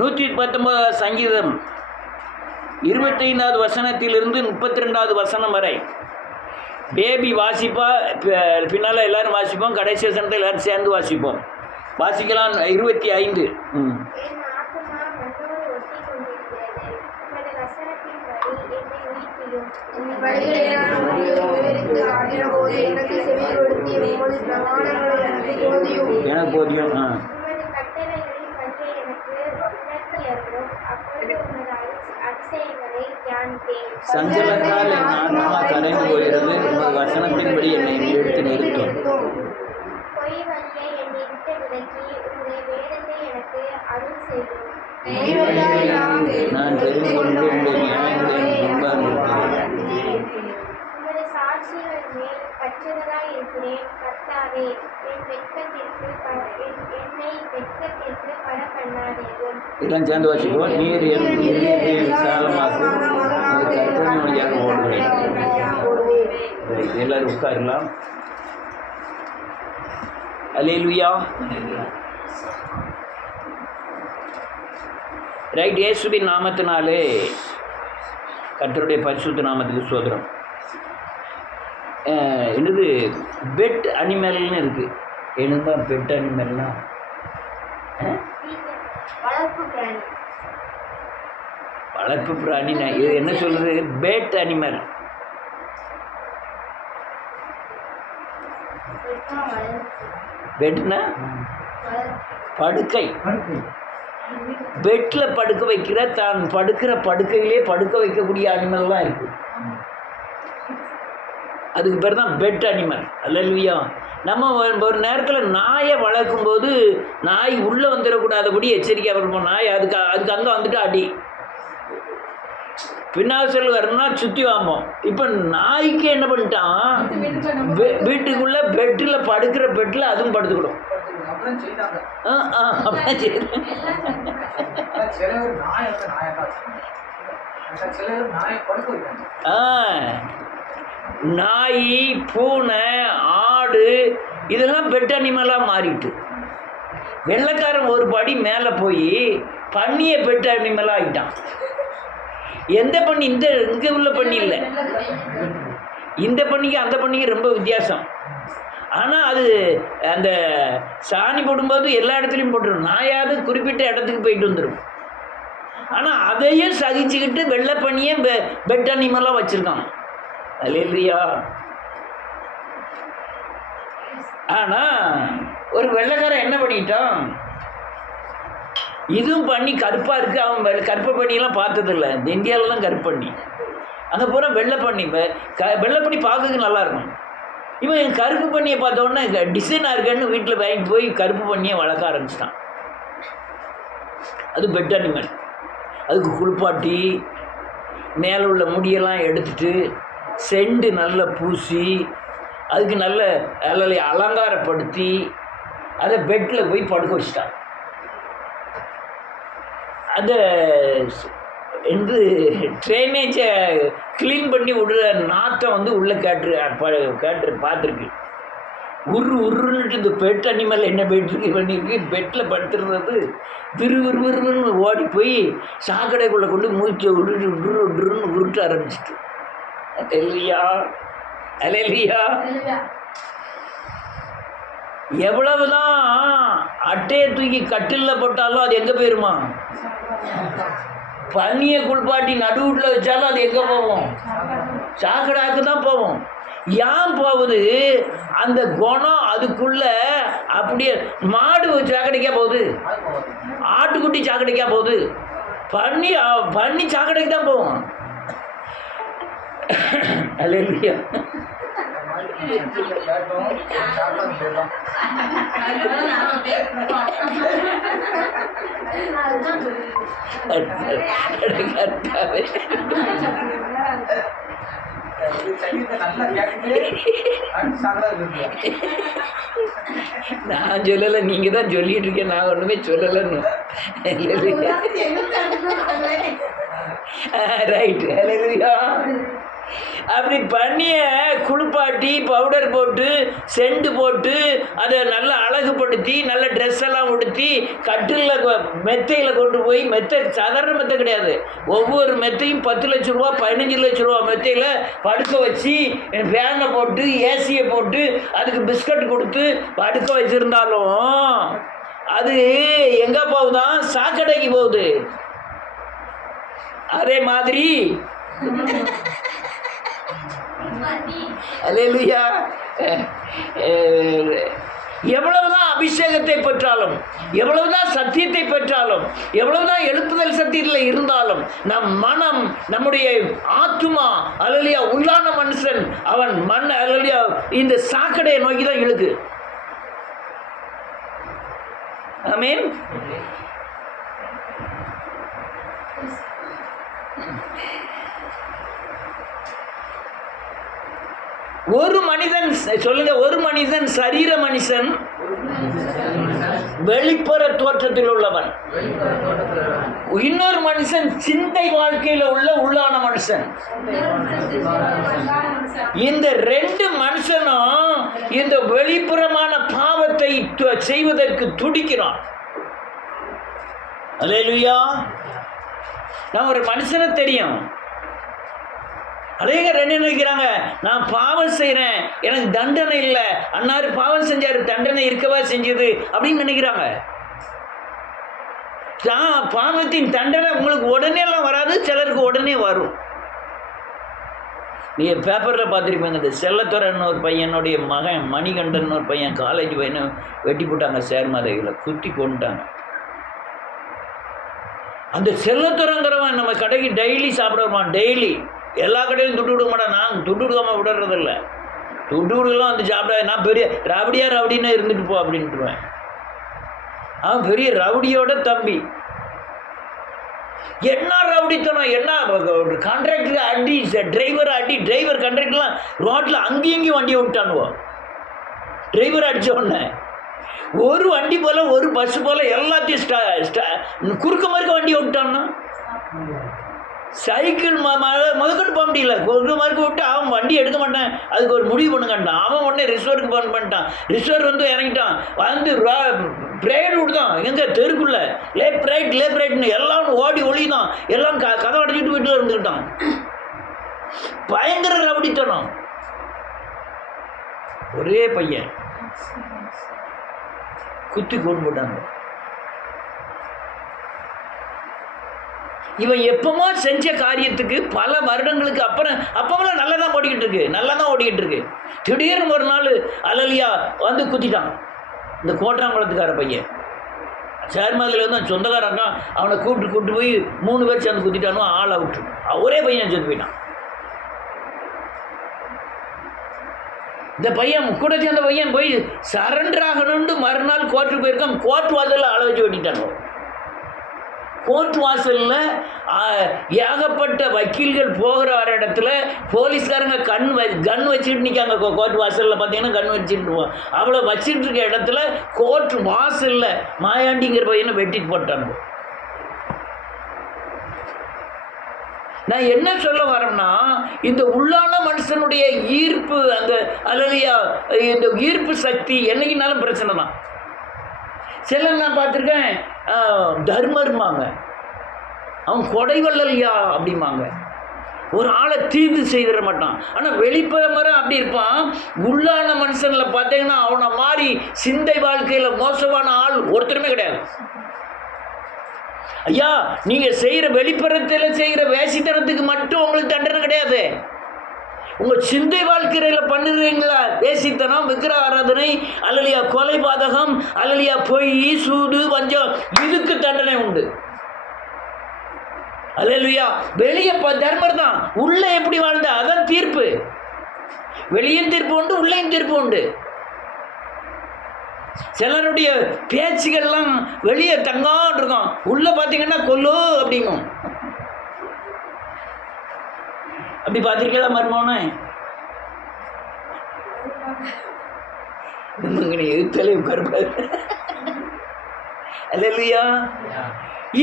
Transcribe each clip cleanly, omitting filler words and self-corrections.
119 சங்கீதம் 25வது வசனத்திலிருந்து 32வது வசனம் வரை பேபி வாசிப்பா, பின்னால் எல்லாரும் வாசிப்போம், கடைசி வசனத்தை எல்லாரும் சேர்ந்து வாசிப்போம். வாசிக்கலாம். 25. எனக்கு போதியும். சஞ்சலத்தால் என் ஆன்மா கரைந்து போகிறது, உங்கள் வசனத்தின்படி என்னை எடுத்து நிறுத்தும். நான் தெரிந்து கொண்டு உங்கள் நியாயங்களை முன்பாக நிறுத்துகிறேன். இதெல்லாம் சேர்ந்து வாசிப்போம். நீர் என் விசாலமாக்கும், கற்பனை வழியாக ஓடுவேன். எல்லாரும் உட்காரலாம். அல்லேலூயா. ரைட். இயேசுவின் நாமத்தினாலே கர்த்தருடைய பரிசுத்த நாமத்துக்கு ஸ்தோத்திரம். என்னது பெட் அனிமல்னு இருக்குது. என்னதான் பெட் அனிமல்னா? வளர்ப்பு பிராணி. இது என்ன சொல்றது? Pet animal. பெட்னா படுக்கை. பெட்டில் படுக்க வைக்கிற, தான் படுக்கிற படுக்கையிலே படுக்க வைக்கக்கூடிய அனிமல்லாம் இருக்கு. அதுக்கு பேர் தான் பெட் அனிமல். அல்லேலூயா. நம்ம ஒரு நேரத்தில் நாயை வளர்க்கும் போது நாய் உள்ளே வந்துடக்கூடாதபடி எச்சரிக்கையாக இருப்போம். நாய் அதுக்கு அங்கே வந்துட்டு அடி பின்னாசல் வரணும்னா சுற்றி வாம்போம். இப்போ நாய்க்கு என்ன பண்ணிட்டான், வீட்டுக்குள்ளே பெட்டில் படுக்கிற பெட்டில் அதுவும் படுத்துக்கிடும். நாய், பூனை, ஆடு இதெல்லாம் பெட் அனிமலாக மாறிட்டு, வெள்ளைக்காரன் ஒரு படி மேலே போய் பன்னியை பெட் அனிமலாக ஆகிட்டான். எந்த பண்ணி? இங்கே உள்ள பண்ணி இல்லை, இந்த பண்ணிக்கு அந்த பண்ணிக்கு ரொம்ப வித்தியாசம். ஆனால் அது அந்த சாணி போடும்போது எல்லா இடத்துலையும் போட்டுரும். நாயாவது குறிப்பிட்ட இடத்துக்கு போயிட்டு வந்துடும். ஆனால் அதையும் சகிச்சுக்கிட்டு வெள்ளை பண்ணியே பெட் அனிமலாக வச்சுருக்கான். அல்லேலூயா. ஆனால் ஒரு வெள்ளைக்காரன் என்ன பண்ணிட்டான், இதுவும் பண்ணி கருப்பாக இருக்குது. அவன் கருப்பை பண்ணியெல்லாம் பார்த்ததில்லை. இந்த இந்தியாவிலலாம் கருப்பு பண்ணி, அங்கே பூரா வெள்ளை பண்ணி. வெள்ளை பண்ணி பார்க்கறதுக்கு நல்லாயிருக்கும். இவன் கருப்பு பண்ணியை பார்த்தோன்னே டிசைனாக இருக்கன்னு வீட்டில் வாங்கிட்டு போய் கருப்பு பண்ணியை வளர்க்க ஆரம்பிச்சிட்டான். அது பெட் அனிமல். அதுக்கு குளிப்பாட்டி மேலே உள்ள முடியெல்லாம் எடுத்துட்டு செண்டு நல்லா பூசி அதுக்கு நல்ல அலங்காரப்படுத்தி அதை பெட்டில் போய் படுக்க வச்சிட்டான். அதை என்று ட்ரைனேஜை க்ளீன் பண்ணி விடுற நாற்றம் வந்து உள்ளே கேட்டு பார்த்துருக்கு. உருன்னுட்டு இந்த பெட் அனிமல் என்ன பண்ணியிருக்கு, பெட்டில் படுத்துறது விறுவிறுன்னு ஓடி போய் சாக்கடைக்குள்ளே கொண்டு மூச்சை உருன்னு உருட்ட ஆரம்பிச்சிட்டு. அல்லேலூயா, அல்லேலூயா. எவ்வளவுதான் அட்டையை தூக்கி கட்டிலில் போட்டாலும் அது எங்கே போயிருமா? பன்னியை குளிப்பாட்டி நடுவில் வச்சாலும் அது எங்கே போவோம்? சாக்கடைக்கு தான் போவோம். ஏன் போகுது? அந்த குணம் அதுக்குள்ள அப்படியே. மாடு சாக்கடைக்கா போகுது, ஆட்டுக்குட்டி சாக்கடைக்கா போகுது, பன்னி சாக்கடைக்கு தான் போவோம். அல்லேலூயா. நான் சொல்லலை, நீங்க தான் சொல்லிட்டு இருக்கேன். நான் ஒண்ணுமே சொல்லலைன்னு. ரைட். அல்லேலூயா. அப்படி பண்ணிய குளிப்பாட்டி பவுடர் போட்டு செண்டு போட்டு அதை நல்லா அழகுபடுத்தி சுத்தப்படுத்தி நல்ல ட்ரெஸ் எல்லாம் உடுத்தி கட்டிலில் மெத்தையில் கொண்டு போய் சாதாரண மெத்தை கிடையாது, ஒவ்வொரு மெத்தையும் 10 லட்ச ரூபா 15 லட்ச ரூபா மெத்தையில் படுக்க வச்சு ஃபேனை போட்டு ஏசியை போட்டு அதுக்கு பிஸ்கட் கொடுத்து படுக்க வச்சுருந்தாலும் அது எங்கே போகுதான்? சாக்கடைக்கு போகுது. அதே மாதிரி அல்லேலூயா, எவ்வளவுதான் அபிஷேகத்தை பெற்றாலும், எவ்வளவுதான் சத்தியத்தை பெற்றாலும், எவ்வளவுதான் எழுப்புதல் சத்தியத்தில் இருந்தாலும், நம் மனம், நம்முடைய ஆத்துமா அல்லேலூயா, உள்ளான மனுஷன் அவன் அல்லேலூயா இந்த சாக்கடையை நோக்கி தான் இழுக்கு. ஆமென். ஒரு மனிதன் சொல்லுங்க, ஒரு மனிதன் சரீர மனுஷன், வெளிப்புற தோற்றத்தில் உள்ளவன். இன்னொரு மனுஷன் சிந்தை வாழ்க்கையில் உள்ள உள்ளான மனுஷன். இந்த 2 மனுஷனும் இந்த வெளிப்புறமான பாவத்தை செய்வதற்கு துடிக்கிறான். அல்லேலூயா. நான் ஒரு மனுஷனை தெரியும், அதே ரெண்டு நினைக்கிறாங்க, நான் பாவம் செய்கிறேன், எனக்கு தண்டனை இல்லை, அன்னாரு பாவம் செஞ்சாரு, தண்டனை இருக்கவா செஞ்சது அப்படின்னு நினைக்கிறாங்க. பாவத்தின் தண்டனை உங்களுக்கு உடனே எல்லாம் வராது, சிலருக்கு உடனே வரும். நீங்கள் பேப்பரில் பார்த்துருப்பீங்க, இந்த செல்லத்துறைன்னு ஒரு பையனுடைய மகன் மணிகண்டன் ஒரு பையன், காலேஜ் பையனை வெட்டி போட்டாங்க, சேர்மாதைகளை குத்தி கொண்டுட்டாங்க. அந்த செல்லத்துறைங்கிறவன் நம்ம கடைக்கு டெய்லி சாப்பிட வருவான், டெய்லி எல்லா கடையிலும் துட்டு விட மாட்டான். நான் துட்டு விடுக்காமல் விடுறதில்ல, துட்டு விடுலாம் வந்து சாப்பிடாது. நான் பெரிய ரவுடின்னா இருந்துட்டு போ அப்படின்ட்டுருவேன். அவன் பெரிய ரவுடியோட தம்பி. என்ன ரவுடித்தனம், என்ன கான்ட்ராக்டர் அடி, டிரைவர் அடி, டிரைவர் கான்ட்ராக்டர்லாம் ரோட்டில் அங்கேயும் இங்கேயும் வண்டியை விட்டானுவோம். டிரைவர் அடித்த உடனே ஒரு வண்டி போல், ஒரு பஸ் போல் எல்லாத்தையும் குறுக்க மறுக்க வண்டியை விட்டான்னா, சைக்கிள் முதற்கொண்டு போக முடியல, குறுக்க மறுக்க விட்டு அவன் வண்டி எடுக்க மாட்டான். அதுக்கு ஒரு முடிவு பண்ணுங்கட்டான். அவன் உடனே ரிசர்வருக்கு ஃபோன் பண்ணிட்டான். ரிசர்வ் வந்து இறங்கிட்டான், வந்து பிரேயர் விடுதான், எங்கே தெருக்குள்ள லேஃப்ட் ரைட்னு எல்லாம் ஓடி ஒளிதான், எல்லாம் கதை அடைச்சிட்டு வீட்டில் இருந்துக்கிட்டான். பயங்கர ரவுடித்தனம். ஒரே பையன் குத்தி கொண்டு போட்டாங்க. இவன் எப்பமோ செஞ்ச காரியத்துக்கு பல வருடங்களுக்கு அப்புறம் அப்பமெல்லாம் நல்லா தான் ஓடிக்கிட்டு இருக்கு. திடீர்னு ஒரு நாள் அலலியா வந்து குத்திட்டான். இந்த கோட்டாங்குளத்துக்கார பையன் சேர்மாதில் வந்து சொந்தக்காரன் அவனை கூப்பிட்டு போய் 3 பேர் சேர்ந்து குத்திட்டானோ, ஆள் அவுட்டு. ஒரே பையன் செத்து போயிட்டான். இந்த பையன் கூட சேர்ந்த பையன் போய் சரண்டர் ஆகணும்னு மறுநாள் கோர்ட்டுக்கு போயிருக்கான். கோர்ட் வாசலில் ஆளை வச்சு வெட்டிட்டானோ. கோர்ட் வாசலில் ஏகப்பட்ட வக்கீல்கள் போகிற வர இடத்துல போலீஸ்காரங்க கன் வச்சுட்டு நிற்காங்க. கோர்ட் வாசலில் பார்த்தீங்கன்னா கன் வச்சுட்டு அவ்வளோ வச்சுட்டு இருக்க இடத்துல கோர்ட் வாசலில் மாயாண்டிங்கிற பையனை வெட்டிட்டு போட்டாங்க. நான் என்ன சொல்ல வரேன்னா, இந்த உள்ளான மனுஷனுடைய ஈர்ப்பு, அந்த அல்லையா இந்த ஈர்ப்பு சக்தி என்னைக்குனாலும் பிரச்சனை தான். சிலர் நான் பார்த்துருக்கேன், தர்மர்மாங்க, அவன் கொடைவல்லல்யா அப்படிம்பாங்க. ஒரு ஆளை தீர்ந்து செய்திட மாட்டான். ஆனால் வெளிப்புறமரம் அப்படி இருப்பான். உள்ளான மனுஷனில் பார்த்தீங்கன்னா அவனை மாதிரி சிந்தை வாழ்க்கையில் மோசமான ஆள் ஒருத்தருமே கிடையாது. ஐயா, நீங்கள் செய்கிற வெளிப்புறத்தில் செய்கிற வேசித்தனத்துக்கு மட்டும் உங்களுக்கு தண்டனை கிடையாது. உங்கள் சிந்தை வாழ்க்கையில் பண்ணுறீங்களா வேசித்தனம், விக்கிர ஆராதனை, அல்லலியா கொலை பாதகம், அல்லலியா பொய், சூது, வஞ்சம், இதுக்கு தண்டனை உண்டு. அல்லேலூயா. வெளியே தர்மர் தான், உள்ளே எப்படி வாழ்ந்தா அதான் தீர்ப்பு. வெளியும் தீர்ப்பு உண்டு, உள்ளேயும் தீர்ப்பு உண்டு. சிலருடைய பேச்சுகள்லாம் வெளியே தங்கான் இருக்கும், உள்ள பார்த்தீங்கன்னா கொல்லோ அப்படிங்கும். அப்படி பார்த்திருக்கீங்களா மர்மோனே? எழுத்தலை உட்கார்ப்பாரு. அல்லேலூயா.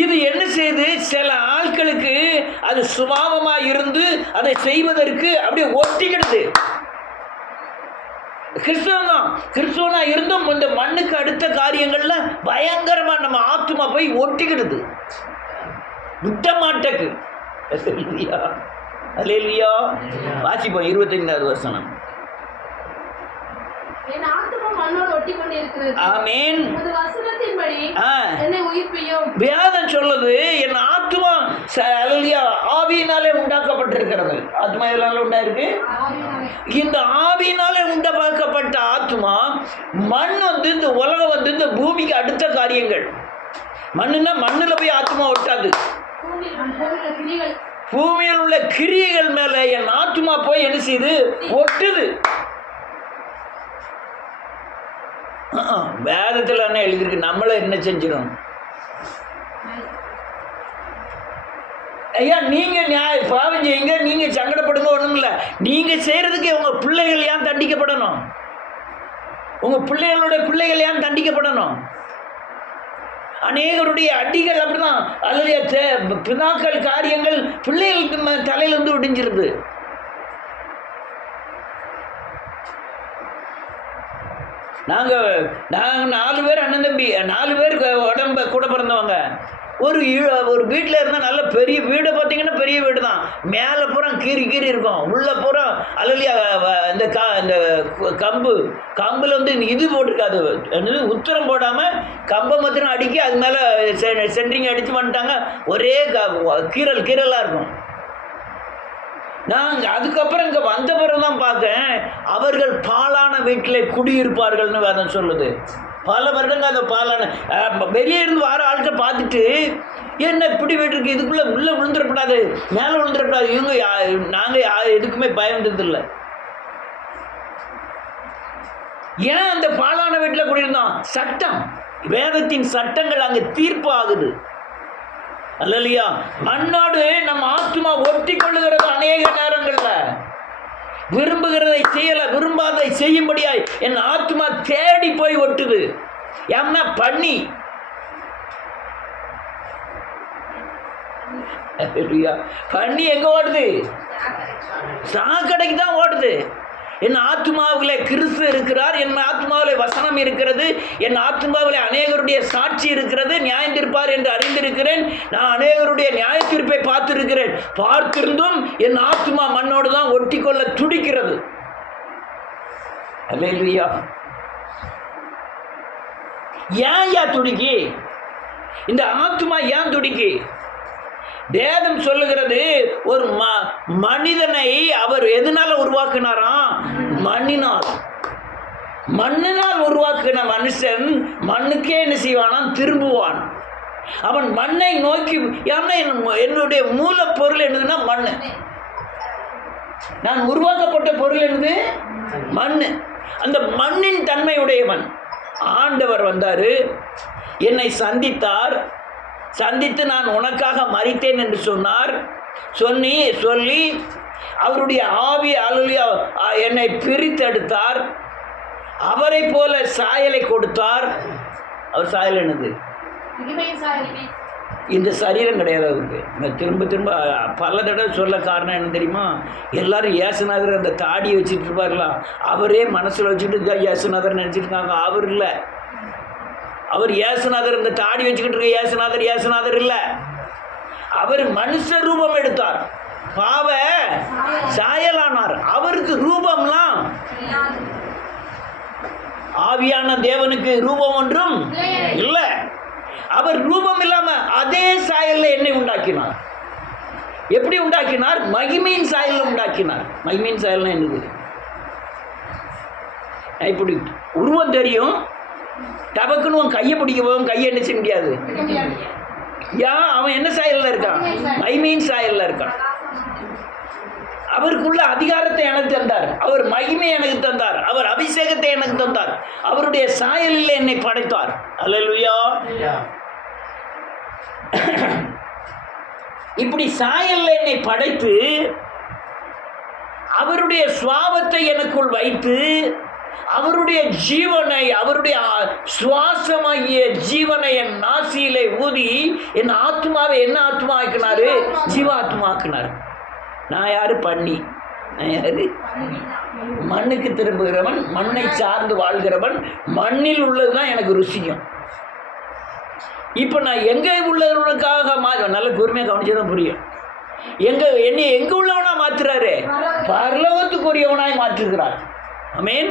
இது என்ன செய்யுது, சில ஆட்களுக்கு அது சுபாவமாக இருந்து அதை செய்வதற்கு அப்படியே ஒட்டிக்கிடுது. கிறிஸ்தவம் தான். கிறிஸ்தவனா இருந்தும் இந்த மண்ணுக்கு அடுத்த காரியங்கள்ல பயங்கரமா நம்ம ஆத்துமா போய் ஒட்டிக்கிடுது, விட்ட மாட்டக்கு. அல்லேலூயா. வாசிப்போம் 25வது வசனம். ஆமென். வேதம் சொல்லுது என் ஆத்துமா ஆவியினாலே உண்டாக்கப்பட்டிருக்கிறது. ஆத்மா எதனால உண்டாயிருக்கு? இந்த ஆவியினாலே உண்டாக்கப்பட்ட ஆத்மா. மண் இந்த உலகம் இந்த பூமிக்கு அடுத்த காரியங்கள். மண்ணுன்னா மண்ணில் போய் ஆத்மா ஒட்டாது. பூமியில் உள்ள கிரியைகள் மேல என் ஆத்மா போய் என்ன செய்யுது? ஒட்டுது. வேதத்தில் என்ன எழுதியிருக்கு? நம்மள என்ன செஞ்சிடும்? ஐயா நீங்க பாவம் செய்யுங்க, நீங்க சங்கடப்படுங்க, ஒண்ணும் இல்லை. நீங்க செய்யறதுக்கு உங்க பிள்ளைகள் ஏன் தண்டிக்கப்படணும்? உங்க பிள்ளைகள் ஏன் தண்டிக்கப்படணும்? அநேகருடைய அடிகள் அப்படிதான். அல்லது பிதாக்கள் காரியங்கள் பிள்ளைகளுக்கு தலையிலிருந்து விடிஞ்சிருது. நாங்கள் 4 பேர் அண்ணன் தம்பி, 4 பேர் உடம்பு கூட பிறந்தவங்க. ஒரு வீட்டில் இருந்தால் நல்ல பெரிய வீடை பார்த்தீங்கன்னா பெரிய வீடு தான். மேலே பூரா கீறி இருக்கும், உள்ளே பூரா அலலியா இந்த கம்பில் இது போட்டிருக்காது, உத்தரம் போடாமல் கம்பை மாத்திரம் அடிக்கி அது மேலே சென்ட்ரிங் அடித்து வந்துட்டாங்க. ஒரே கீரலாக இருக்கும். நான் அதுக்கப்புறம் இங்கே வந்த பிறகு தான் பார்த்தேன், அவர்கள் பாலான வீட்டில் குடியிருப்பார்கள்னு வேதம் சொல்லுது. பல வருடங்கள் அந்த பாலான வெளியே இருந்து வர ஆள்கிட்ட பார்த்துட்டு, என்ன இப்படி வீட்டுருக்கு, இதுக்குள்ளே உள்ளே விழுந்துடக்கூடாது, மேலே விழுந்துடக்கூடாது. இவங்க நாங்கள் எதுக்குமே பயந்ததில்லை. ஏன் அந்த பாலான வீட்டில் குடியிருந்தோம்? சட்டம், வேதத்தின் சட்டங்கள் அங்கே தீர்ப்பு ஆகுது. அல்லையா? மண்ணோடு நம்ம ஆத்மா ஒட்டி கொள்ளுகிறது. அநேக நேரங்கள்ல விரும்புகிறதை செய்யல, விரும்பாததை செய்யும்படியாய் என் ஆத்மா தேடி போய் ஒட்டுது. ஏன்னா பண்ணி எங்க ஓடுது? சாக்கடைக்கு தான் ஓடுது. என் ஆத்மாவிலே கிறிஸ்து இருக்கிறார், என் ஆத்மாவிலே வசனம் இருக்கிறது, என் ஆத்மாவிலே அநேகருடைய சாட்சி இருக்கிறது, நியாயம் தீர்ப்பார் என்று அறிந்திருக்கிறேன். நான் அநேகருடைய நியாய தீர்ப்பை பார்த்திருக்கிறேன். பார்த்திருந்தும் என் ஆத்மா மண்ணோடு தான் ஒட்டி கொள்ள துடிக்கிறது. அல்லேலூயா. ஏன் துடிக்கி? இந்த ஆத்மா ஏன் துடிக்கி? வேதம் சொல்லுகிறது, ஒரு மனிதனை அவர் எதனால உருவாக்குனாராம்? மண்ணினால் உருவாக்குன மனுஷன் மண்ணுக்கே என்ன செய்வானாம்? திரும்புவான். அவன் மண்ணை நோக்கி. ஏன்னா என்னுடைய மூலப்பொருள் என்னதுன்னா மண். நான் உருவாக்கப்பட்ட பொருள் என்னது? மண். அந்த மண்ணின் தன்மையுடையவன். ஆண்டவர் வந்தாரு, என்னை சந்தித்து நான் உனக்காக மரித்தேன் என்று சொன்னார். சொல்லி அவருடைய ஆவி அலுலியா என்னை பிரித்தெடுத்தார். அவரை போல சாயலை கொடுத்தார். அவர் சாயல் என்னது? இந்த சரீரம் கிடையாது அவருக்கு. திரும்ப பல தடவை சொல்ல காரணம் என்ன தெரியுமா? எல்லாரும் இயேசுநாதர் அந்த தாடியை வச்சுட்டு இருப்பார்களா, அவரே மனசில் வச்சுட்டு இயேசுநாதர் நினச்சிட்டு இருக்காங்க. அவர் இல்லை. அவர் இயேசுநாதர் இந்த தாடி வச்சுக்கிட்டு இருக்க இயேசுநாதர் இல்லை. அவர் மனுஷ ரூபம் எடுத்தார், பாவ சாயலானார். அவருக்கு ரூபம்லாம் ஆவியான தேவனுக்கு ரூபம் ஒன்றும் இல்லை. அவர் ரூபம் இல்லாம அதே சாயல்ல என்னை உண்டாக்கினார். எப்படி உண்டாக்கினார்? மகிமையின் சாயல்ல உண்டாக்கினார். மகிமையின் சாயல்னா என்னது? இப்படி உருவம் தெரியும், டபக்குன்னு உன் கையை பிடிக்க போகும், கையை என்ன செய்ய முடியாது. அவன் என்ன சாயல்ல இருக்கான்? மகிமையின் சாயல்ல இருக்கான். அவருக்குள்ள அதிகாரத்தை எனக்கு தந்தார், அவர் மகிமை எனக்கு தந்தார், அவர் அபிஷேகத்தை எனக்கு தந்தார், அவருடைய சாயலில் என்னை படைத்தார். அல்லேலூயா. இப்படி சாயல்ல என்னை படைத்து அவருடைய சுவாபத்தை எனக்குள் வைத்து அவருடைய ஜீவனை, அவருடைய சுவாசமாகிய ஜீவனை என் நாசியிலே ஊதி என் ஆத்மாவை என்ன ஆத்மா ஆக்கினாரு? ஜீவாத்மா ஆக்கினார். நான் யாரு? பண்ணி. நான் யாரு? மண்ணுக்கு திரும்புகிறவன், மண்ணை சார்ந்து வாழ்கிறவன், மண்ணில் உள்ளதுதான் எனக்கு ருசிக்கும். இப்போ நான் எங்கே உள்ளவனுக்காக நல்ல கூர்மையாக கவனிச்சதான் புரியும். என்னை எங்கே உள்ளவனா மாற்றுறாரு? பரலோகத்துக்குரியவனாய் மாற்றுகிறார். ஆமென்.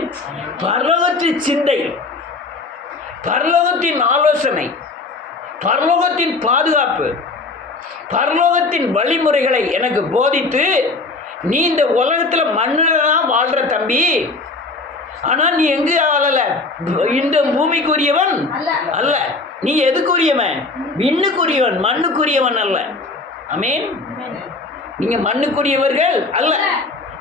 பரலோகத்தின் சிந்தை, பரலோகத்தின் ஆலோசனை, பரலோகத்தின் பாதுகாப்பு, பரலோகத்தின் வழிமுறைகளை எனக்கு போதித்து, நீ இந்த உலகத்தில் மண்ணில் தான் வாழ்கிற தம்பி, ஆனால் நீ எங்கே வாழல? இந்த பூமிக்குரியவன் அல்ல. நீ எதுக்குரியவன்? விண்ணுக்குரியவன், மண்ணுக்குரியவன் அல்ல. ஆமென். நீங்கள் மண்ணுக்குரியவர்கள் அல்ல,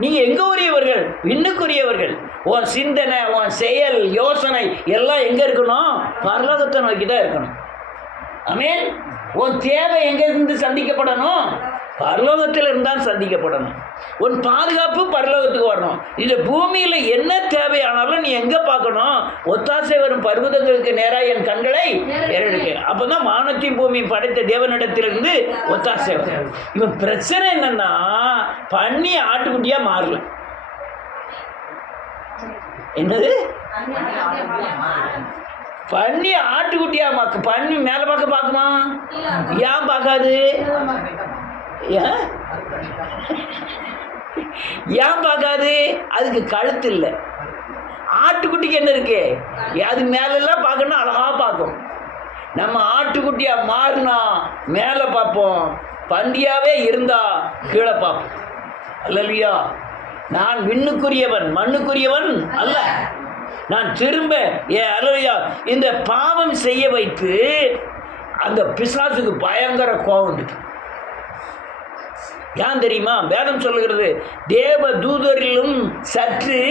நீங்கள் எங்கே உரியவர்கள்? விண்ணுக்குரியவர்கள். உன் சிந்தனை, உன் செயல், யோசனை எல்லாம் எங்கே இருக்கணும்? பரலோகத்தை நோக்கி தான் இருக்கணும். ஆமென். உன் தேவை எங்கேருந்து சந்திக்கப்படணும்? பரலோகத்தில் இருந்தால் சந்திக்கப்படணும். உன் பாதுகாப்பு பரலோகத்துக்கு வரணும். இந்த பூமியில் என்ன தேவையானாலும் நீ எங்கே பார்க்கணும்? ஒத்தாசை வரும் பர்வதங்களுக்கு நேராக என் கண்களை ஏறெடுக்க. அப்போ தான் வானத்தையும் பூமியும் படைத்த தேவனிடத்திலிருந்து ஒத்தாசை வரும். இவன் பிரச்சனை என்னன்னா, பண்ணி ஆட்டுக்குட்டியாக மாறல. என்னது? பண்ணி ஆட்டுக்குட்டியா மாக்கு. பண்ணி மேலே பார்க்குமா? ஏன் பார்க்காது? ஏன் பார்க்காது? அதுக்கு கழுத்து இல்லை. ஆட்டுக்குட்டிக்கு என்ன இருக்கு? அது மேலெல்லாம் பார்க்கணும், அழகா பார்க்கும். நம்ம ஆட்டுக்குட்டியா மாறினா மேலே பார்ப்போம், பண்டியாவே இருந்தா கீழே பார்ப்போம். அல்லையா? நான் விண்ணுக்குரியவன், மண்ணுக்குரியவன் அல்ல. நான் திரும்ப அல்லையா இந்த பாவம் செய்ய வைத்து அந்த பிசாசுக்கு பயங்கர கோபம் வந்துட்டு. ஏன் தெரியுமா? வேதம் சொல்லுகிறது, தேவ தூதரிலும் சற்று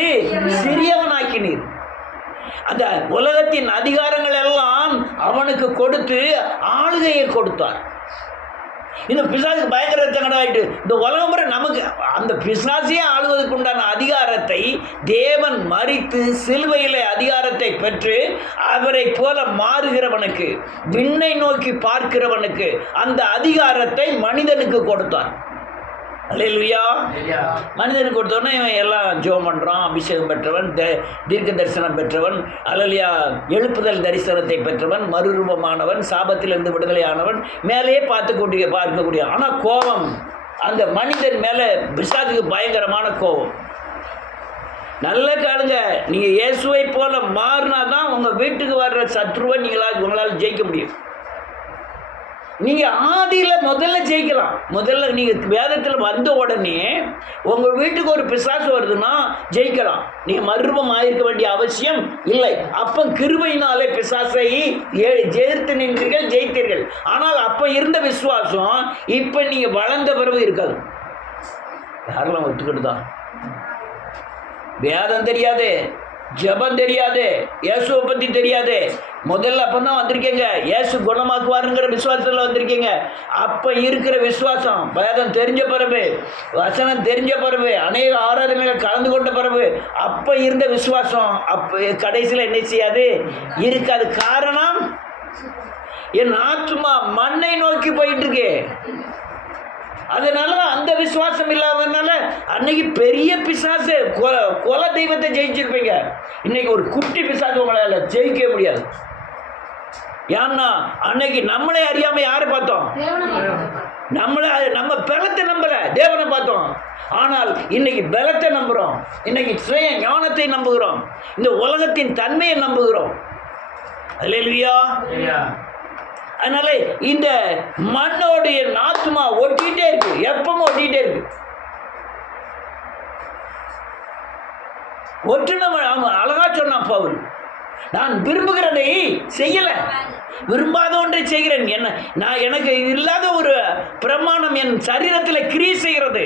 சிறியவனாக்கினீர். அந்த உலகத்தின் அதிகாரங்கள் எல்லாம் அவனுக்கு கொடுத்து ஆளுகையை கொடுத்தார். இந்த பிசாசுக்கு பயங்கர சங்கடமாயிட்டு, இந்த உலகம் முறை நமக்கு அந்த பிசாசையே ஆளுவதற்கு உண்டான அதிகாரத்தை தேவன் மறித்து சிலுவையிலே அதிகாரத்தை பெற்று அவரை போல மாறுகிறவனுக்கு, விண்ணை நோக்கி பார்க்கிறவனுக்கு அந்த அதிகாரத்தை மனிதனுக்கு கொடுத்தார். அல்லேலூயா. மனிதனுக்கு கொடுத்தோன்னே இவன் எல்லாம் ஜெபம் பண்ணுறான். அபிஷேகம் பெற்றவன், தீர்க்க தரிசனம் பெற்றவன், அல்லையா எழுப்புதல் தரிசனத்தை பெற்றவன், மறுரூபமானவன், சாபத்திலிருந்து விடுதலையானவன், மேலேயே பார்க்கக்கூடிய. ஆனால் கோபம் அந்த மனிதன் மேலே பிசாசுக்கு பயங்கரமான கோபம். நல்ல காலுங்க, நீங்கள் இயேசுவை போல மாறினா தான் உங்கள் வீட்டுக்கு வர்ற சத்ருவை உங்களால் ஜெயிக்க முடியும். நீங்கள் ஆதியில் முதல்ல ஜெயிக்கலாம். முதல்ல நீங்கள் வேதத்தில் வந்த உடனே உங்கள் வீட்டுக்கு ஒரு பிசாசு வருதுன்னா ஜெயிக்கலாம். நீங்கள் மறுரூபம் ஆயிருக்க வேண்டிய அவசியம் இல்லை. அப்போ கிருபையினாலே பிசாசை எதிர்த்து நின்றீர்கள், ஜெயித்தீர்கள். ஆனால் அப்போ இருந்த விசுவாசம் இப்போ நீங்கள் வளர்ந்த பிறகு இருக்காது. யாரெல்லாம் ஒத்துக்கிட்டு தான்? வேதம் தெரியாது, ஜபம் தெரியாது, இயேசுவை பற்றி தெரியாது. முதல்ல அப்போ தான் வந்திருக்கீங்க, இயேசு குணமாக்குவாருங்கிற விசுவாசத்தில் வந்திருக்கீங்க. அப்போ இருக்கிற விசுவாசம் வேதம் தெரிஞ்ச பிறகு, வசனம் தெரிஞ்ச பிறகு, அநேக ஆராதனைகள் கலந்து கொண்ட பிறகு அப்போ இருந்த விசுவாசம் அப்போ கடைசியில் என்ன செய்யாது? இருக்காது. காரணம், என் ஆத்மா மண்ணை நோக்கி போயிட்டு இருக்கு. அதனால அந்த விசுவாசம் இல்லாததுனால அன்னைக்கு பெரிய பிசாசு கொல தெய்வத்தை ஜெயிச்சிருப்பீங்க. இன்னைக்கு ஒரு குட்டி பிசாசு உங்களால் ஜெயிக்க முடியாது. ஏன்னா அன்னைக்கு நம்மளே அறியாம யாரை பார்த்தோம்? நம்ம பலத்தை நம்பல, தேவனை பார்த்தோம். ஆனால் இன்னைக்கு பலத்தை நம்புகிறோம், இன்னைக்கு சுய ஞானத்தை நம்புகிறோம், இந்த உலகத்தின் தன்மையை நம்புகிறோம். அல்லேலூயா. அதனால இந்த மண்ணோடைய ஆத்துமா ஒட்டிகிட்டே இருக்கு, எப்பவும் ஒட்டிகிட்டே இருக்கு. ஒட்டுன அழகா சொன்னான் பவுல், நான் விரும்புகிறதை செய்யல, விரும்பாத ஒன்றை செய்கிறேன். என்ன நான் எனக்கு இல்லாத ஒரு பிரமாணம் என் சரீரத்தில் கிரியை செய்கிறது.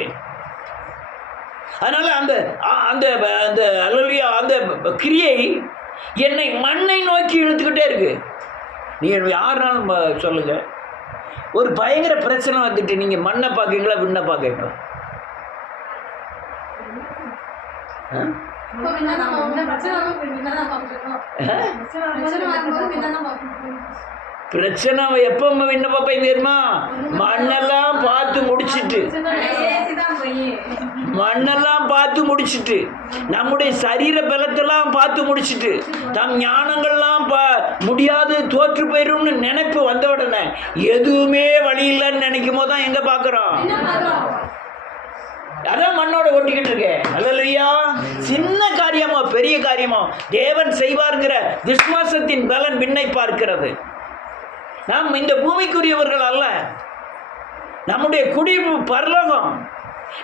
அதனால அந்த அந்த அந்த அல்லேலூயா அந்த கிரியை என்னை மண்ணை நோக்கி இழுத்துக்கிட்டே இருக்கு. நீங்கள் யாருனாலும் சொல்லுங்க, ஒரு பயங்கர பிரச்சனை வந்துட்டு நீங்கள் மண்ணை பார்க்குறீங்களா, விண்ணை பார்க்குறீங்களா? பிரச்சனை எப்போ விண்ணப்ப தெரியுமா? மண்ணெல்லாம் பார்த்து முடிச்சுட்டு, மண்ணெல்லாம் பார்த்து முடிச்சுட்டு, நம்முடைய சரீர பலத்தெல்லாம் பார்த்து முடிச்சுட்டு, தம் ஞானங்கள்லாம் முடியாது தோற்று போயிடும்னு நினைப்பு வந்த உடனே எதுவுமே வழி இல்லைன்னு நினைக்கும் போது தான் எங்க பார்க்குறோம்? அதான் மண்ணோட ஒட்டிக்கிட்டு இருக்கேன். அல்லேலூயா. சின்ன காரியமோ பெரிய காரியமோ தேவன் செய்வார்ங்கிற விசுவாசத்தின் பலன் விண்ணை பார்க்கிறது. நாம் இந்த பூமிக்குரியவர்கள் அல்ல. நம்முடைய குடியிருப்பு பரலோகம்.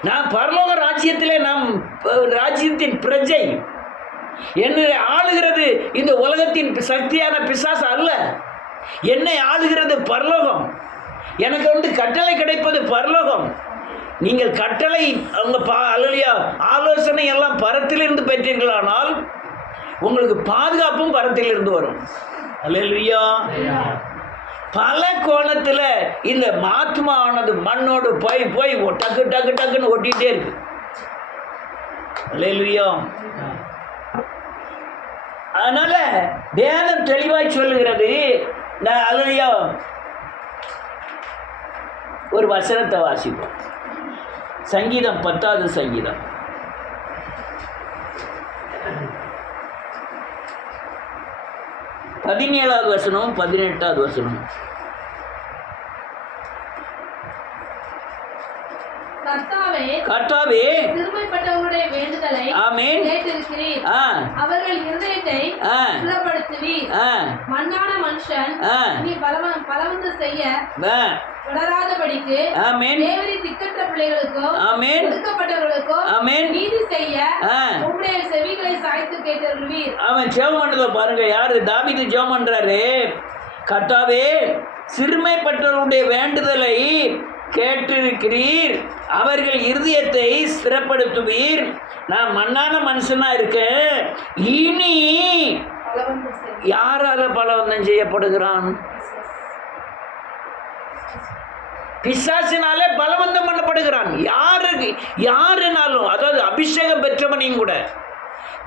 நாம் பரலோக ராஜ்யத்திலே நாம் ராஜ்யத்தின் பிரஜை. என்னை ஆளுகிறது இந்த உலகத்தின் சக்தியான பிசாசு அல்ல. என்னை ஆளுகிறது பரலோகம். எனக்கு கட்டளை கிடைப்பது பரலோகம். நீங்கள் கட்டளை அவங்க அல்லையா ஆலோசனை எல்லாம் பரத்திலிருந்து பெற்றீர்களானால் உங்களுக்கு பாதுகாப்பும் பரத்திலிருந்து வரும். அல்லேலூயா. பல கோணத்தில் இந்த ஆத்மாவானது மண்ணோடு போய் போய் டக்கு டக்கு டக்குன்னு ஒட்டிகிட்டே இருக்கு. அல்லேலூயா. அதனால வேதம் தெளிவாய் சொல்லுகிறது. அல்லேலூயா. ஒரு வசனத்தை வாசிப்போம். சங்கீதம் 10வது சங்கீதம் 17வது வசனம் 18வது வசனம். கர்த்தாவே சிறுமைப்பட்டவர்களுடைய வேண்டுதலை கேட்டிருக்கிறீர். அவர்கள் இருதயத்தை ஸ்திரப்படுத்துவீர். மண்ணான மனுஷன் நீ பலவந்து செய்ய வளராதபடிக்கு தேவரீர் திக்கற்ற பிள்ளைகளுக்கோ ஒடுக்கப்பட்டவர்களுக்கோ நீதி செய்ய உம்முடைய செவிகளை சாய்த்து கேட்டருள்வீர். அவன் ஜெபம் பண்றத பாருங்க. யாரு? தாவீது ஜெபம் பண்றாரு. கர்த்தாவே சிறுமைப்பட்டவர்களுடைய வேண்டுதலை கேட்டிருக்கிறீர். அவர்கள் இருதயத்தை ஸ்திரப்படுத்துவீர். நான் மண்ணான மனுஷனா இருக்கேன். இனி யாரால பலவந்தம் செய்யப்படுகிறான்? பிசாசினாலே பலவந்தம் பண்ணப்படுகிறான். யாருனாலும், அதாவது அபிஷேகம் பெற்றவனையும் கூட,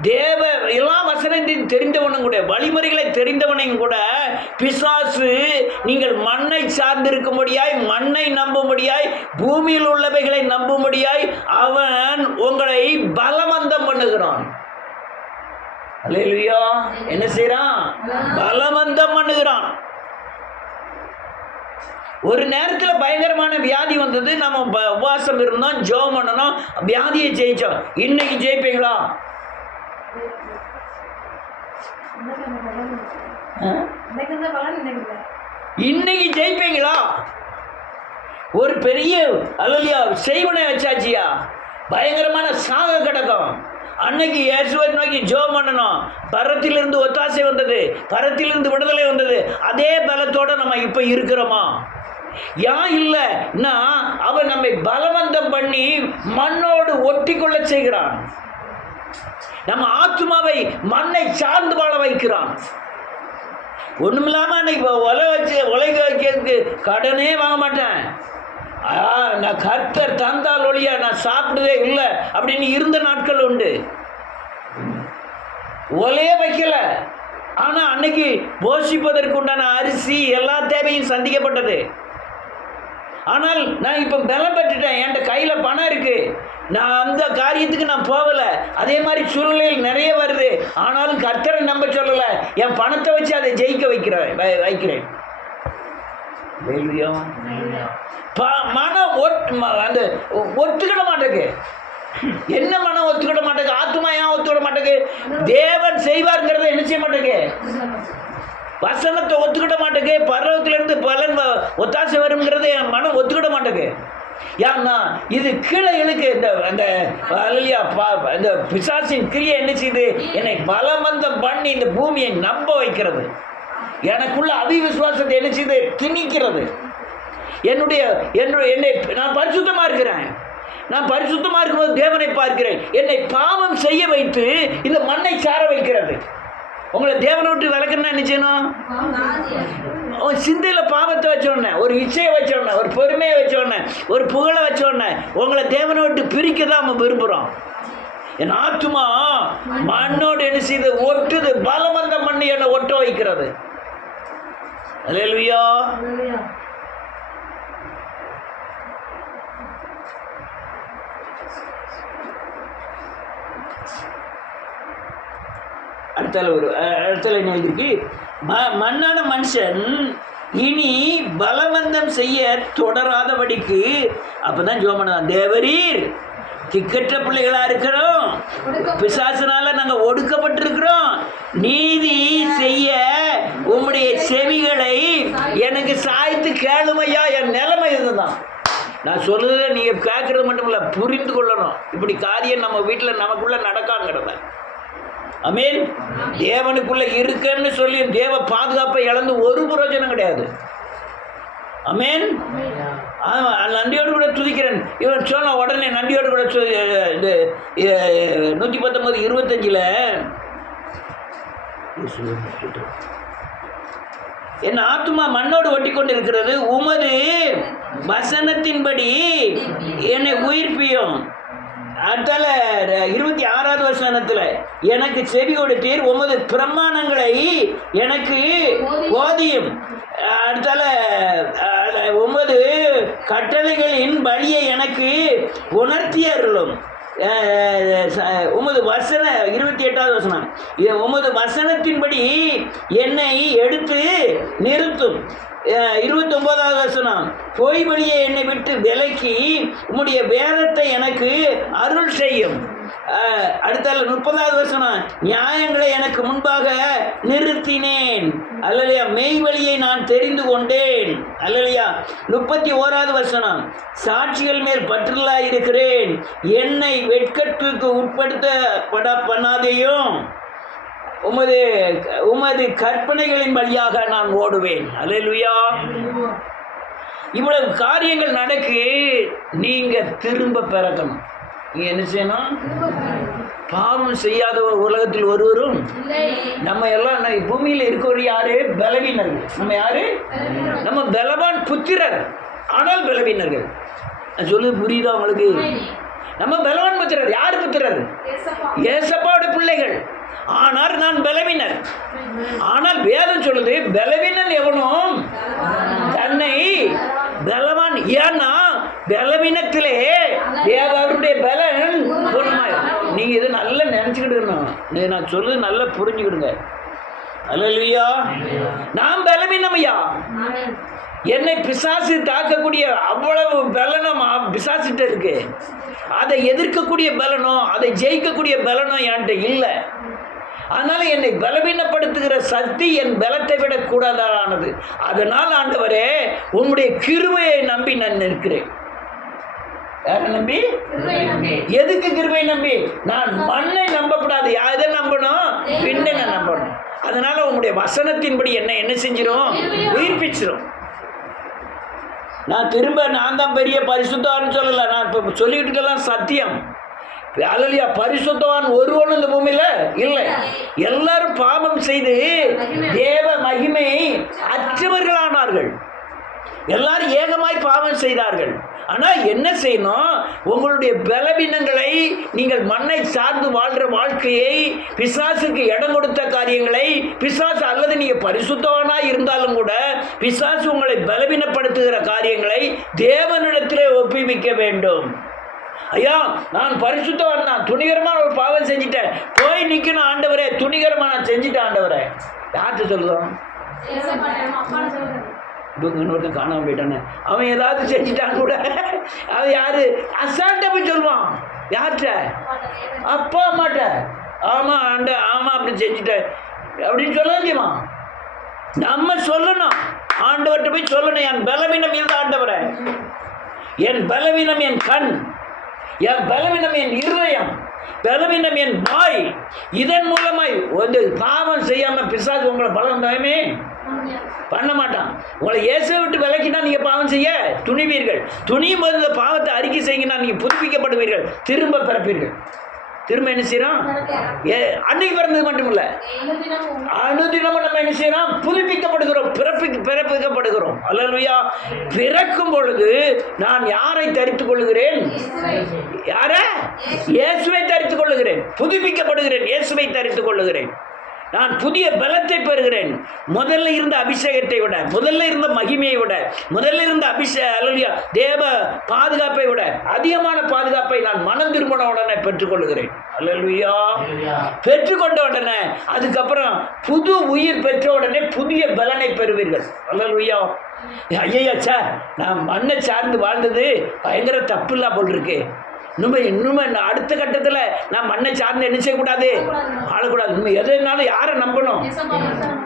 தேவ எல்லா வசனத்தையும் தெரிந்தவனும் கூட, வழிமுறைகளை தெரிந்தவனையும் கூட பிசாசு நீங்கள் மண்ணை சார்ந்திருக்கும்படியாய், மண்ணை நம்பும்படியாய், பூமியில் உள்ளவைகளை நம்பும்படியாய் அவன் உங்களை பலவந்தம் பண்ணுகிறான். அல்லேலூயா. என்ன செய்யறான்? பலவந்தம் பண்ணுகிறான். ஒரு நேரத்தில் பயங்கரமான வியாதி வந்தது. நம்ம உபவாசம் இருந்தோம், ஜெபம் பண்ணணும், வியாதியை ஜெயிச்சோம். இன்னைக்கு ஜெயிப்பீங்களா? இன்னைக்கு ஜெயிப்பீங்களா? ஒரு பெரிய அல்லையா செய்வனை வச்சாச்சியா, பயங்கரமான சாக கிடக்கும். அன்னைக்கு இயேசுவை நோக்கி ஜெபம் பண்ணணும். பரத்திலிருந்து ஒத்தாசை வந்தது, பரத்திலிருந்து விடுதலை வந்தது. அதே பலத்தோட நம்ம இப்ப இருக்கிறோமா? ஏன் இல்லைன்னா அவன் நம்மை பலவந்தம் பண்ணி மண்ணோடு ஒட்டி கொள்ள செய்கிறான். நம்ம ஆத்மாவை மண்ணை சார்ந்து வாழ வைக்கிறான். ஒண்ணுமில்லாம அன்னைக்கு உலக வைக்கிறதுக்கு கடனே வாங்க மாட்டேன், நான் கர்த்தர் தந்தால் ஒழிய நான் சாப்பிடுதே இல்லை அப்படின்னு இருந்த நாட்கள் உண்டு. ஒலையே வைக்கல. ஆனா அன்னைக்கு போஷிப்பதற்கு உண்டான அரிசி எல்லா தேவையும் சந்திக்கப்பட்டது. ஆனால் நான் இப்போ பலம் பெற்றுட்டேன், என்கிட்ட கையில் பணம் இருக்கு, நான் அந்த காரியத்துக்கு நான் போகலை. அதே மாதிரி சூழ்நிலையில் நிறைய வருது. ஆனாலும் கர்த்தரை நம்ப சொல்லலை. என் பணத்தை வச்சு அதை ஜெயிக்க வைக்கிறேன். மனம் அந்த ஒத்துக்கிட மாட்டேங்க. என்ன மனம் ஒத்துக்கிட மாட்டேங்க? ஆத்மா ஏன் ஒத்துக்கிட மாட்டேங்க? தேவன் செய்வார்ங்கிறத என்ன செய்ய மாட்டேங்க? வசனத்தை ஒத்துக்கிட மாட்டேங்க. பர்வத்திலிருந்து பலன் ஒத்தாசை வருங்கிறது என் மனம் ஒத்துக்கிட மாட்டேங்க. ஏன்னா இது கீழே இழுக்கு. இந்த பிசாசின் கிரியை என்ன செய்யுது? என்னை பலவந்தம் பண்ணி இந்த பூமியை நம்ப வைக்கிறது. எனக்குள்ள அவிவிசுவாசத்தை என்ன செய்யுது? திணிக்கிறது. என்னை நான் பரிசுத்தமா இருக்கிறேன். நான் பரிசுத்தமா இருக்கும்போது தேவனை பார்க்கிறேன். என்னை பாவம் செய்ய வைத்து இந்த மண்ணை சார வைக்கிறது. உங்களை தேவனை விட்டு விளக்குன்னா என்ன செய்யணும்? சிந்தையில் பாவத்தை வச்சோடனே, ஒரு இச்சையை வச்சோடனே, ஒரு பொறுமையை வச்சோடனே, ஒரு புகழை வச்சோடனே உங்களை தேவனை விட்டு பிரிக்க தான் நம்ம விரும்புகிறோம். என் ஆத்மா மண்ணோடு என்ன செய்து ஒட்டுது, பலவந்த மண்ணு என்னை ஒட்ட வைக்கிறது. அல்லேலூயா. அடுத்த என்ன இருக்கு? மண்ணான மனுஷன் இனி பலவந்தம் செய்ய தொடராதபடிக்கு. அப்பதான் ஜோமனதான் தேவரீர் திக்கற்ற பிள்ளைகளா இருக்கிறோம், பிசாசினால நாங்க ஒடுக்கப்பட்டிருக்கிறோம், நீதி செய்ய உம்முடைய செவிகளை எனக்கு சாய்த்து கேளுமையா. என் நிலைமை இதுதான். நான் சொல்லுறத நீங்க கேட்கறது மட்டும் இல்ல, புரிந்து கொள்ளணும். இப்படி காரியம் நம்ம வீட்டில் நமக்குள்ள நடக்காங்கிறத. ஆமென். தேவனுக்குள்ள இருக்குன்னு சொல்லி தேவ பாதுகாப்பை இழந்து ஒரு பிரயோஜனம் கிடையாது. ஆமென். நன்றியோடு கூட துதிக்கிறேன். இவன் சொன்ன உடனே நன்றியோடு கூட 119:25 என் ஆத்துமா மண்ணோடு ஒட்டி கொண்டிருக்கிறது, உமது வசனத்தின்படி என்னை உயிர்ப்பியும். அடுத்தால 26வது வசனத்துல எனக்கு செவி கொடுத்தீர், உமது பிரமாணங்களை எனக்கு போதியும். அடுத்தால உமது கட்டளைகளின் வழியை எனக்கு உணர்த்தியருளும். உமது வசன 28வது வசனம், உமது வசனத்தின்படி என்னை எடுத்து நிறுத்தும். 29வது வசனம், பொய் வழியை என்னை விட்டு விலக்கி உம்முடைய வேதத்தை எனக்கு அருள் செய்யும். அடுத்தால 30வது வசனம், நியாயங்களை எனக்கு முன்பாக நிறுத்தினேன். அல்லலையா, மெய் வழியை நான் தெரிந்து கொண்டேன். அல்லலையா. 31வது வசனம், சாட்சிகள் மேல் பற்றுதலா இருக்கிறேன், என்னை வெட்கத்துக்கு உட்படுத்தப்பட பண்ணாதையும் உமது கற்பனைகளின் வழியாக நான் ஓடுவேன். அல்லேலூயா. இவ்வளவு காரியங்கள் நடக்கு. நீங்க திரும்ப பிறக்கணும். நீங்க என்ன செய்யணும்? பாவம் செய்யாத உலகத்தில் ஒருவரும். நம்ம எல்லாம் பூமியில் இருக்கிற யாரு? பலவீனர்கள். நம்ம யாரு? நம்ம பலவான் புத்திரர், ஆனால் பலவீனர்கள். சொல்லு, புரியுதா உங்களுக்கு? நம்ம பலவான் புத்திரர். யாரு புத்திரர்? ஏசப்பாவோட பிள்ளைகள். ஆனால் நான் பலவீனர். ஆனால் வேதம் சொல்லுது, பலவீனன் எவனும் தன்னை பலவான். ஏன்னா பலவீனத்திலே தேவருடைய பலன் பூர்ணமாயிரும். நீங்க இதை நல்லா நினைச்சுக்கிட்டு, நான் சொல்றது நல்லா புரிஞ்சுக்கிடுங்க. அல்லேலூயா. நாம் பலவீனம் ஐயா. என்னை பிசாசு தாக்கக்கூடிய அவ்வளவு பலனும் பிசாசிட்ட இருக்கு. அதை எதிர்க்கக்கூடிய பலனும் அதை ஜெயிக்கக்கூடிய பலனும் என்கிட்ட இல்லை. அதனால என்னை பலவீனப்படுத்துகிற சக்தி என் பலத்தை விட கூடாதானது. அதனால் ஆண்டவரே, உம்முடைய கிருபையை நம்பி நான் இருக்கிறேன். யாரை நம்பி? எதுக்கு கிருபை நம்பி? நான் மண்ணை நம்பக்கூடாது. எதை நம்பணும்? பின்னை நான் நம்பணும். அதனால உங்களுடைய வசனத்தின்படி என்ன செஞ்சிடும்? உயிர்ப்பிச்சிடும். நான் திரும்ப நான் தான் பெரிய பரிசுத்தவான்னு சொல்லல. நான் இப்போ சொல்லிக்கிட்டு இருக்கலாம் சத்தியம். அல்லேலூயா. பரிசுத்தவான் ஒருவனும் இந்த பூமியில இல்லை. எல்லாரும் பாவம் செய்து தேவ மகிமை அற்றவர்களானார்கள். எல்லாரும் ஏகமாய் பாவம் செய்தார்கள். ஆனால் என்ன செய்யணும்? உங்களுடைய பலவீனங்களை, நீங்கள் மண்ணை சார்ந்து வாழ்கிற வாழ்க்கையை, பிசாசுக்கு இடம் கொடுத்த காரியங்களை, பிசாசு அல்லது நீங்கள் பரிசுத்தவானாக இருந்தாலும் கூட பிசாசு உங்களை பலவீனப்படுத்துகிற காரியங்களை தேவனிடத்திலே ஒப்புவிக்க வேண்டும். ஐயா, நான் பரிசுத்தவான், நான் துணிகரமான ஒரு பாவம் செஞ்சுட்டேன், போய் நிற்கணும் ஆண்டவரே, துணிகரமாக நான் செஞ்சுட்டேன் ஆண்டவரே. யார்கிட்ட சொல்லுவோம்? இன்னொருத்தன் காணாமல் போயிட்டானே, அவன் ஏதாவது செஞ்சுட்டான் கூட அவன் யாரு? அசால்ட்டா போய் சொல்லுவான். யார்கிட்ட? அப்பா அம்மாட்ட. ஆமாம் ஆமாம் அப்படி செஞ்சுட்டேன் அப்படின்னு சொல்ல முடியுமா? நம்ம சொல்லணும், ஆண்டவர்கிட்ட போய் சொல்லணும். என் பலவீனம் இல்லை ஆண்டவரே, என் பலவீனம் என் கண், என் பலவீனம் என் இருதயம், பலவீனம் என் வாய். இதன் மூலமாய் ஒரு பாவம் செய்யாமல் பிசாசு உங்களை பலவீனமே பண்ண மாட்டான். உங்களை இயேசுவை விட்டு விலக்கினா நீங்கள் பாவம் செய்ய துணிவீர்கள். துணியும் போது இந்த பாவத்தை அறிக்கை செய்யுங்கன்னா நீங்கள் புதுப்பிக்கப்படுவீர்கள், திரும்ப பிறப்பீர்கள். திரும்ப என்ன செய்யறோம்? அன்னைக்கு பிறந்தது மட்டும் இல்லை, அனுதினமும் நம்ம என்ன செய்யறோம்? புதுப்பிக்கப்படுகிறோம், பிறப்பிக்கப்படுகிறோம். அல்லேலூயா. பிறக்கும் பொழுது நான் யாரை தரித்துக் கொள்கிறேன்? யார? இயேசுவை தரித்துக் கொள்ளுகிறேன். புதுப்பிக்கப்படுகிறேன், இயேசுவை தரித்துக் கொள்ளுகிறேன். நான் புதிய பலத்தை பெறுகிறேன். முதல்ல இருந்த அபிஷேகத்தை விட, முதல்ல இருந்த மகிமையை விட, முதல்ல இருந்த அல்லேலூயா தேவ பாதுகாப்பை விட அதிகமான பாதுகாப்பை நான் மனம் திரும்பின உடனே பெற்றுக்கொள்கிறேன். அல்லேலூயா. பெற்றுக்கொண்ட உடனே அதுக்கப்புறம் புது உயிர் பெற்ற உடனே புதிய பலனை பெறுவீர்கள். அல்லேலூயா. ஐயா சார், நான் மண்ணை சார்ந்து வாழ்ந்தது பயங்கர தப்பு இல்லா போல் இருக்கு. இன்னுமே அடுத்த கட்டத்தில் நான் மண்ணை சார்ந்து என்ன செய்யக்கூடாது, ஆளக்கூடாது. இன்னும் எதுனாலும் யாரை நம்பணும்?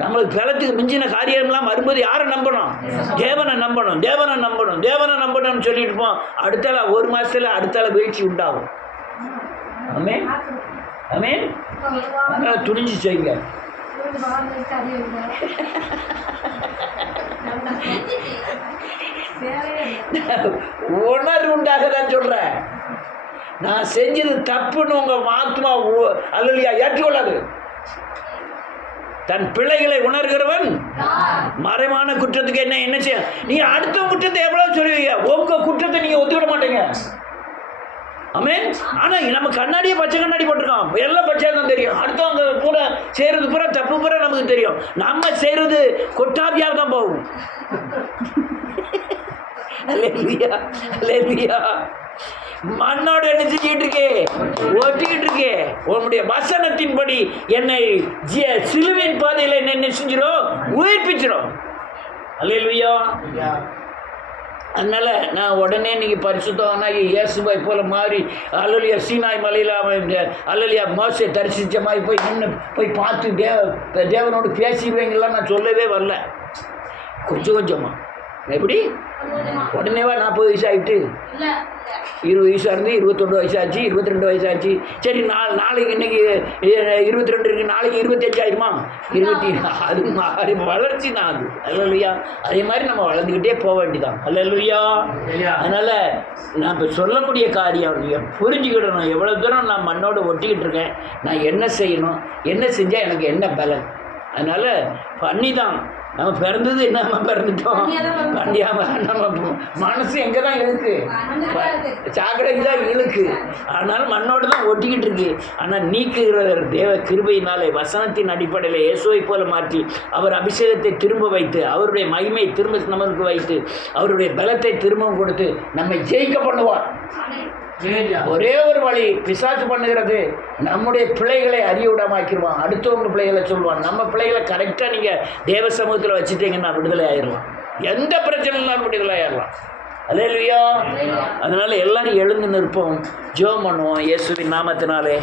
நம்மளுக்கு பலத்துக்கு மிஞ்சின காரியம்லாம் வரும்போது யாரை நம்பணும்? தேவனை நம்பணும், தேவனை நம்பணும், தேவனை நம்பணும்னு சொல்லிட்டு இருப்போம். அடுத்தால ஒரு மாதத்தில் அடுத்தால வீழ்ச்சி உண்டாகும். ஆமென், ஆமென். அதனால துணிஞ்சு செய்யுங்க. உணர்வு உண்டாக தான் சொல்றேன். நான் செஞ்சது தப்புன்னு உங்க ஆத்மா அல்லேலூயா ஏற்றுக்கொள்ளாது. தன் பிள்ளைகளை உணர்கிறவன் மறைமான குற்றத்துக்கு என்ன செய்ய? நீ அடுத்த குற்றத்தை எவ்வளவு சொல்லுவீங்க, உங்க குற்றத்தை நீங்க ஒத்துக்கிட மாட்டீங்க. ஆமென். ஆனா நம்ம கண்ணாடியே பச்சை கண்ணாடி போட்டிருக்கோம், எல்லாம் பச்சையா தான் தெரியும். அடுத்தவங்க பூரா செய்யறது பூரா தப்பு பூரா நமக்கு தெரியும். நம்ம செய்யறது கொட்டாபியாக தான் போகும். அல்லேலூயா, அல்லேலூயா. மண்ணோட என்ன செஞ்சுக்கிட்டு இருக்கே, ஒட்டிக்கிட்டு இருக்கே. உன்னுடைய வசனத்தின்படி என்னை சிலுவையின் பாதையில் என்ன செஞ்சிடும், உயிர்ப்பிச்சிடும். அல்லேலூயா. அதனால் நான் உடனே நீங்கள் பரிசுத்தம்னா இயேசுவை போல மாறி அல்லேலூயா சீனாய் மலையில் அல்லேலூயா மோசே தரிசித்த மாதிரி போய் நின்று போய் பார்த்து தேவனோடு பேசிடுவீங்களாம் நான் சொல்லவே வரல. கொஞ்சம் கொஞ்சமாக எப்படி உடனேவா 40 வயசு ஆகிட்டு 20 வயசாக இருந்து 21 வயசாச்சு, 22 வயசாச்சு. சரி, நாளைக்கு இன்னைக்கு 22 இருக்குது, நாளைக்கு 25 ஆயிடுமா? 20 அது வளர்ச்சி தான் அது. அல்லேலூயா. அதே மாதிரி நம்ம வளர்ந்துக்கிட்டே போக வேண்டியதான். அல்லேலூயா. அதனால் நான் இப்போ சொல்லக்கூடிய காரியம் நீங்கள் புரிஞ்சுக்கிடணும். எவ்வளோ தூரம் நான் மண்ணோடு ஒட்டிக்கிட்டு இருக்கேன், நான் என்ன செய்யணும், என்ன செஞ்சால் எனக்கு என்ன பலன். அதனால் பண்ணி தான் நம்ம பிறந்தது, என்ன பிறந்துட்டோம் பண்ணியாம. நம்ம மனசு எங்கே தான் இழுக்கு, சாக்கடைக்கு தான் இழுக்கு. அதனால் மண்ணோடு தான் ஒட்டிக்கிட்டு இருக்கு. ஆனால் நீக்குகிற தேவ கிருபையினாலே வசனத்தின் அடிப்படையில் இயேசுவை போல மாற்றி அவர் அபிஷேகத்தை திரும்ப வைத்து அவருடைய மகிமை திரும்ப நமக்கு வைத்து அவருடைய பலத்தை திரும்பவும் கொடுத்து நம்மை ஜெயிக்க பண்ணுவார். ஒரே ஒரு வழி பிசாசு பண்ணுகிறது, நம்முடைய பிள்ளைகளை அறிவுடமாக்கிடுவான். அடுத்தவங்க பிள்ளைகளை சொல்லுவான். நம்ம பிள்ளைகளை கரெக்டாக நீங்கள் தேவ சமூகத்தில் வச்சுட்டீங்கன்னா விடுதலை ஆயிடலாம். எந்த பிரச்சனை இல்லாமல் விடுதலை ஆயிடலாம். அல்லேலூயா. அதனால எல்லாரும் எழுந்து நிற்போம், ஜெபம் பண்ணுவோம் இயேசுவின் நாமத்தினாலே.